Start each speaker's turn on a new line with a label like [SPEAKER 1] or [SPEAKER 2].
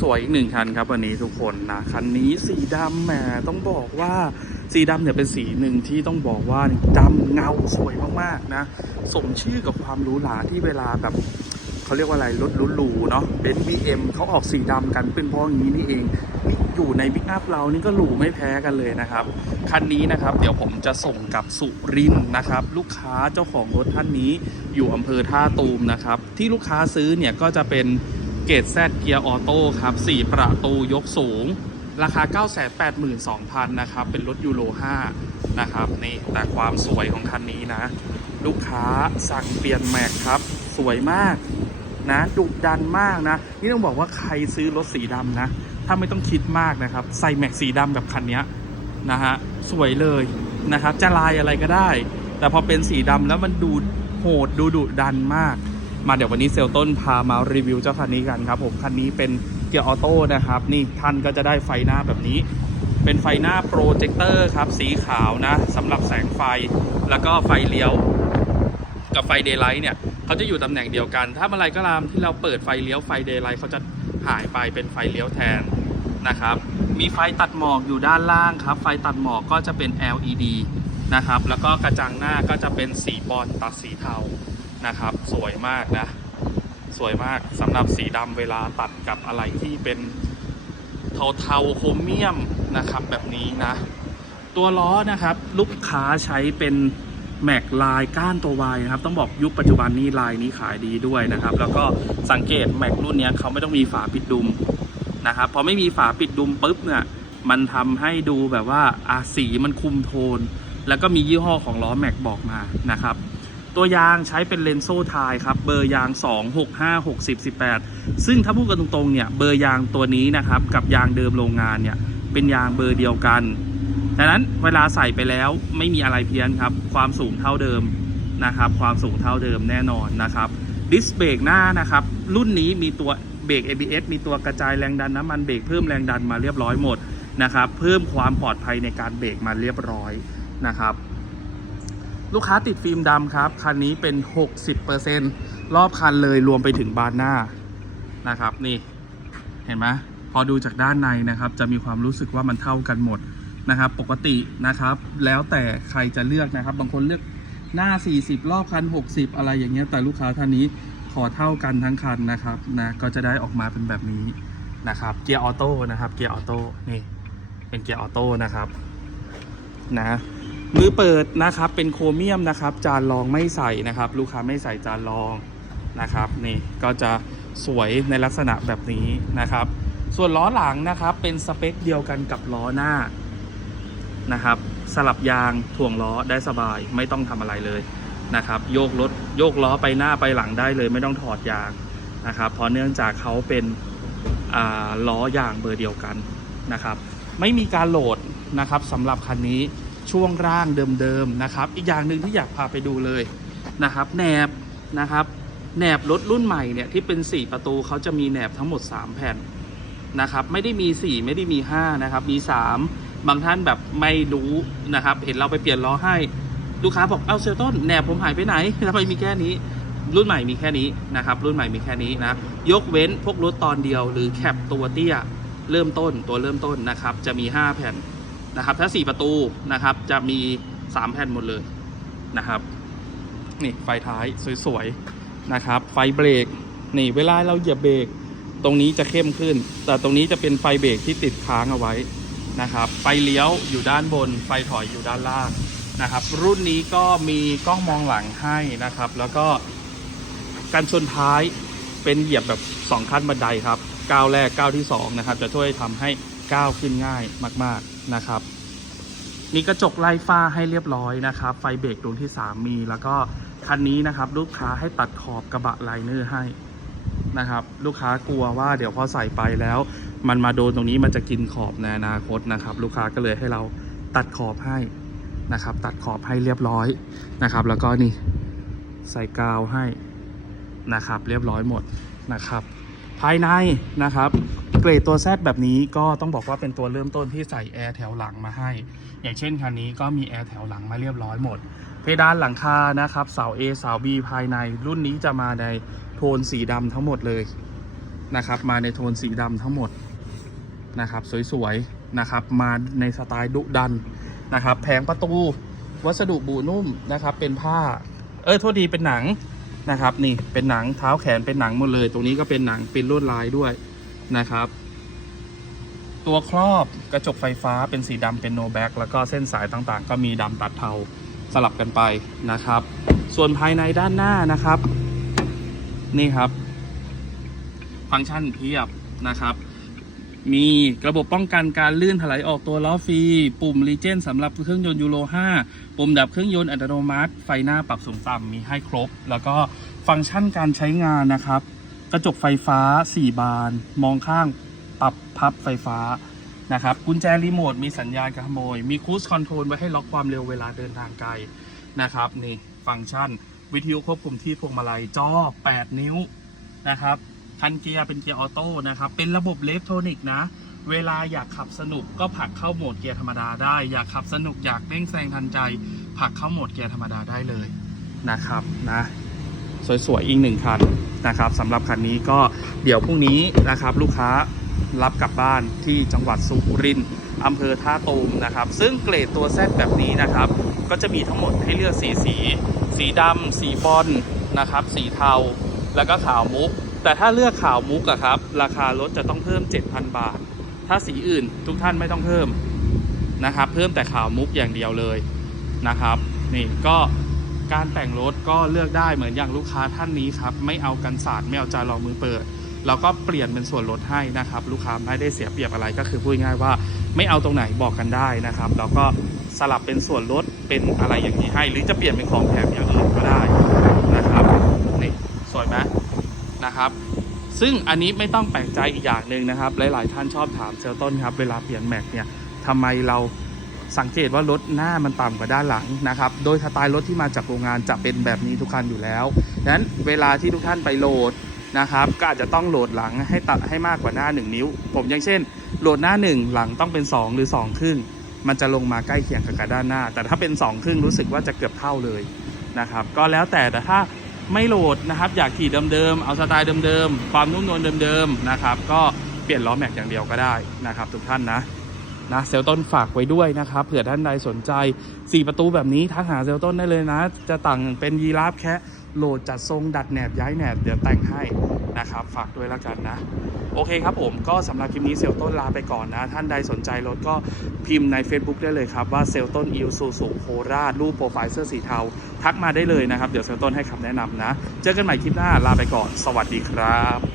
[SPEAKER 1] สวยๆอีกหนึ่งคันครับวันนี้ทุกคนนะคันนี้สีดำแหมต้องบอกว่าสีดำเนี่ยเป็นสีหนึ่งที่ต้องบอกว่าดำเงาสวยมากๆนะสมชื่อกับความหรูหราที่เวลาแบบเขาเรียกว่าอะไรรถหรูๆเนาะเบนซ์บีเอ็มเขาออกสีดำกันเป็นเพราะอย่างนี้นี่เองนี่อยู่ในบิ๊กอัพเรานี่ก็หรูไม่แพ้กันเลยนะครับ คันนี้นะครับเดี๋ยวผมจะส่งกับสุรินนะครับ ลูกค้าเจ้าของรถท่านนี้อยู่อำเภอท่าตูมนะครับ ที่ลูกค้าซื้อเนี่ยก็จะเป็น เกรดแซดเกียร์ออโต้ครับ 4 ประตูยกสูง ราคา 982,000 นะครับ เป็นรถยูโร 5 นะครับ นี่แต่ความสวยของคันนี้นะ ลูกค้าสั่งเปลี่ยนแม็กครับ สวยมากนะดุดันมากนะ นี่ต้องบอกว่าใครซื้อรถสีดำนะ ถ้าไม่ต้องคิดมากนะครับ ใส่แม็กสีดำแบบคันนี้นะฮะ สวยเลยนะครับ จะลายอะไรก็ได้ แต่พอเป็นสีดำแล้วมันดูโหดดูดุดันมาก มาเดี๋ยววันนี้เซลต้นพามารีวิวเจ้าคันนี้กันครับผมคันนี้เป็นเกียร์ออโต้นะครับ นี่ท่านก็จะได้ไฟหน้าแบบนี้ เป็นไฟหน้าโปรเจคเตอร์ครับ สีขาวนะสำหรับแสงไฟ แล้วก็ไฟเลี้ยว กับไฟเดย์ไลท์เนี่ยเขาจะอยู่ตำแหน่งเดียวกัน ถ้าเมื่อไรก็ตามที่เราเปิดไฟเลี้ยวไฟเดย์ไลท์เขาจะหายไปเป็นไฟเลี้ยวแทนนะครับ มีไฟตัดหมอกอยู่ด้านล่างครับ ไฟตัดหมอกก็จะเป็น LED นะครับ แล้วก็กระจังหน้าก็จะเป็นสีบอลตัดสีเทา นะครับ สวยมากนะ สวยมากสำหรับสีดำเวลาตัดกับอะไรที่เป็นเทาๆโครเมียมนะครับแบบนี้นะ ตัวล้อนะครับลูกค้าใช้เป็นแม็กลายก้านตัววายนะครับ ต้องบอกยุคปัจจุบันนี้ลายนี้ขายดีด้วยนะครับ แล้วก็สังเกตแม็กรุ่นนี้เขาไม่ต้องมีฝาปิดดุมนะครับพอไม่มีฝาปิดดุมปุ๊บเนี่ยมันทำให้ดูแบบว่าอาสีมันคุมโทน แล้วก็มียี่ห้อของล้อแม็กบอกมานะครับ ตัวยางใช้เป็นเลนโซ่ไทยครับ เบอร์ยาง 2 6 5 6 0 18 ซึ่งถ้าพูดกันตรงๆเนี่ยเบอร์ยางตัวนี้นะครับกับยางเดิมโรงงานเนี่ยเป็นยางเบอร์เดียวกันดังนั้นเวลาใส่ไปแล้วไม่มีอะไรเพี้ยนครับ ความสูงเท่าเดิมนะครับ ความสูงเท่าเดิมแน่นอนนะครับดิสเบรกหน้านะครับ รุ่นนี้มีตัวเบรก ABS มีตัวกระจายแรงดันน้ำมันเบรกเพิ่มแรงดันมาเรียบร้อยหมดนะครับ เพิ่มความปลอดภัยในการเบรกมาเรียบร้อยนะครับ ลูกค้าติดฟิล์มดำครับ คันนี้เป็น 60%รอบคันเลยรวมไปถึงบานหน้านะครับ นี่เห็นไหมพอดูจากด้านในนะครับ จะมีความรู้สึกว่ามันเท่ากันหมดนะครับ ปกตินะครับ แล้วแต่ใครจะเลือกนะครับ บางคนเลือกหน้า 40 รอบคัน 60 อะไรอย่างเงี้ยแต่ลูกค้าท่านนี้ขอเท่ากันทั้งคันนะครับนะก็จะได้ออกมาเป็นแบบนี้นะครับเกียร์ออโต้นะครับเกียร์ออโต้นี่เป็นเกียร์ออโต้นะครับนะ มือเปิดนะครับเป็นโครเมียมนะครับ จานรองไม่ใส่นะครับ ลูกค้าไม่ใส่จานรองนะครับนี่ก็จะสวยในลักษณะแบบนี้นะครับ ส่วนล้อหลังนะครับเป็นสเปคเดียวกันกับล้อหน้านะครับ สลับยางถ่วงล้อได้สบายไม่ต้องทำอะไรเลยนะครับ โยกรถโยกล้อไปหน้าไปหลังได้เลย ไม่ต้องถอดยางนะครับ เพราะเนื่องจากเขาเป็นอ่าล้อยางเบอร์เดียวกันนะครับ ไม่มีการโหลดนะครับสำหรับคันนี้ ช่วงร่างเดิมๆนะครับ อีกอย่างหนึ่งที่อยากพาไปดูเลยนะครับแหนบนะครับแหนบรถรุ่นใหม่เนี่ยที่เป็น 4 ประตูเขาจะมีแหนบทั้งหมด 3 แผ่นนะครับไม่ได้มี 4 ไม่ได้มี 5 นะครับ มี 3 บางท่านแบบไม่รู้นะครับ เห็นเราไปเปลี่ยนล้อให้ลูกค้าบอกเอาเซลต้นแหนบผมหายไปไหนทำไมมีแค่นี้ รุ่นใหม่มีแค่นี้นะครับ รุ่นใหม่มีแค่นี้นะยกเว้นพวกรถตอนเดียวหรือแคปตัวเตี้ยเริ่มต้นตัวเริ่มต้นนะครับ จะมี 5 แผ่น นะครับถ้า 4 ประตูนะครับจะมี 3 แผ่นหมดเลยนะครับนี่ไฟท้ายสวยๆนะครับ ไฟเบรกนี่เวลาเราเหยียบเบรกตรงนี้จะเข้มขึ้น แต่ตรงนี้จะเป็นไฟเบรกที่ติดค้างเอาไว้นะครับ ไฟเลี้ยวอยู่ด้านบน ไฟถอยอยู่ด้านล่างนะครับ รุ่นนี้ก็มีกล้องมองหลังให้นะครับ แล้วก็การชนท้ายเป็นเหยียบแบบ 2 ขั้นบันไดครับก้าวแรกก้าวที่2นะครับจะช่วยทำให้ ก้าวขึ้นง่ายมาก ๆนะครับ มีกระจกไล่ฟ้าให้เรียบร้อยนะครับ ไฟเบรกดวงที่ 3 มี แล้วก็คันนี้นะครับ ลูกค้าให้ตัดขอบกระบะไลเนอร์ให้นะครับ ลูกค้ากลัวว่าเดี๋ยวพอใส่ไปแล้ว มันมาโดนตรงนี้มันจะกินขอบในอนาคตนะครับ ลูกค้าก็เลยให้เราตัดขอบให้นะครับ ตัดขอบให้เรียบร้อยนะครับ แล้วก็นี่ใส่กาวให้นะครับ เรียบร้อยหมดนะครับ ภายในนะครับ เกรดตัวแซดแบบนี้ก็ต้องบอกว่าเป็นตัวเริ่มต้นที่ใส่แอร์แถวหลังมาให้ อย่างเช่นคันนี้ก็มีแอร์แถวหลังมาเรียบร้อยหมด เพดานหลังคานะครับเสา A เสา B ภายในรุ่นนี้จะมาในโทนสีดำทั้งหมดเลยนะครับ มาในโทนสีดำทั้งหมดนะครับ สวยๆนะครับ มาในสไตล์ดุดันนะครับ แผงประตูวัสดุบูนุ่มนะครับ เป็นผ้า เออโทษดีเป็นหนัง นะครับ นี่เป็นหนังเท้าแขนเป็นหนังหมดเลย ตรงนี้ก็เป็นหนังเป็นลวดลายด้วยนะครับ ตัวครอบกระจกไฟฟ้าเป็นสีดำเป็นโนแบ็กแล้วก็เส้นสายต่างๆ ก็มีดำตัดเทาสลับกันไปนะครับ ส่วนภายในด้านหน้านะครับ นี่ครับ ฟังก์ชันเพียบนะครับ มีระบบป้องกันการลื่นถลายออกตัวล้อฟรี ปุ่มรีเจนสำหรับเครื่องยนต์ยูโร 5 ปุ่มดับเครื่องยนต์อัตโนมัติ ไฟหน้าปรับสูงต่ำมีให้ครบ แล้วก็ฟังก์ชันการใช้งานนะครับ กระจกไฟฟ้า 4 บาน มองข้างปรับพับไฟฟ้านะครับกุญแจรีโมทมีสัญญาณการขโมย มีคูสคอนโทรลไว้ให้ล็อกความเร็วเวลาเดินทางไกลนะครับนี่ฟังก์ชัน วิทยุควบคุมที่พวงมาลัยจอ 8 นิ้วนะครับ คันเกียร์เป็นเกียร์ออโต้นะครับ เป็นระบบเล็กทนิกนะ เวลาอยากขับสนุกก็ผลักเข้าโหมดเกียร์ธรรมดาได้ อยากขับสนุกอยากเร่งแซงทันใจผลักเข้าโหมดเกียร์ธรรมดาได้เลยนะครับนะสวยๆอีกหนึ่งคันนะครับสำหรับคันนี้ก็เดี๋ยวพรุ่งนี้นะครับ ลูกค้ารับกลับบ้านที่จังหวัดสุรินทร์อำเภอท่าตูมนะครับ ซึ่งเกรดตัวแซดแบบนี้นะครับ ก็จะมีทั้งหมดให้เลือกสีสี สีดำสีบอลนะครับ สีเทา แล้วก็ขาวมุก แต่ถ้าเลือกขาวมุกอะครับ ราคารถจะต้องเพิ่ม 7,000 บาท ถ้าสีอื่นทุกท่านไม่ต้องเพิ่มนะครับ เพิ่มแต่ขาวมุกอย่างเดียวเลยนะครับนี่ก็การแต่งรถก็เลือกได้เหมือนอย่างลูกค้าท่านนี้ครับ ไม่เอากันสาดไม่เอาจานรองมือเปิดเราก็เปลี่ยนเป็นส่วนลดให้นะครับ ลูกค้าไม่ได้เสียเปรียบอะไรก็คือพูดง่ายว่า ไม่เอาตรงไหนบอกกันได้นะครับ แล้วก็สลับเป็นส่วนลดเป็นอะไรอย่างนี้ให้ หรือจะเปลี่ยนเป็นของแถมอย่างอื่นก็ได้นะครับนี่สวยไหม นะครับ ซึ่งอันนี้ไม่ต้องแปลกใจอีกอย่างหนึ่งนะครับ หลาย ๆ ท่านชอบถามเซลต้นครับ เวลาเปลี่ยนแม็กเนี่ยทำไมเราสังเกตว่ารถหน้ามันต่ำกว่าด้านหลังนะครับ โดยสไตล์รถที่มาจากโรงงานจะเป็นแบบนี้ทุกคันอยู่แล้วดังนั้นเวลาที่ทุกท่านไปโหลดนะครับก็อาจจะต้องโหลดหลังให้ตัดให้มากกว่าหน้า 1 นิ้ว ผมอย่างเช่น โหลดหน้า 1 หลังต้องเป็น 2 หรือ2ครึ่งมันจะลงมาใกล้เคียงกับด้านหน้า แต่ถ้าเป็น2ครึ่งรู้สึกว่าจะเกือบเท่าเลยนะครับ ก็แล้วแต่แต่ถ้า ไม่โหลดนะครับ อยากขี่เดิมๆเอาสไตล์เดิมๆความนุ่มนวลเดิมๆนะครับก็เปลี่ยนล้อแม็กอย่างเดียวก็ได้นะครับ ทุกท่านนะนะเซลต้นฝากไว้ด้วยนะครับเผื่อท่านใดสนใจ 4 ประตูแบบนี้ทักหาเซลต้นได้เลยนะ จะต่างเป็นยีราฟแค่ โหลดจัดทรงดัดแหนบย้ายแหนบเดี๋ยวแต่งให้นะครับ ฝากด้วยแล้วกันนะ โอเคครับผมก็สำหรับคลิปนี้เซลต้นลาไปก่อนนะ ท่านใดสนใจรถก็พิมพ์ใน Facebook ได้เลยครับว่าเซลต้นอิวซูซูโคราชรูปโปรไฟล์เสื้อสีเทา ทักมาได้เลยนะครับ เดี๋ยวเซลต้นให้คำแนะนำนะ เจอกันใหม่คลิปหน้าลาไปก่อน สวัสดีครับ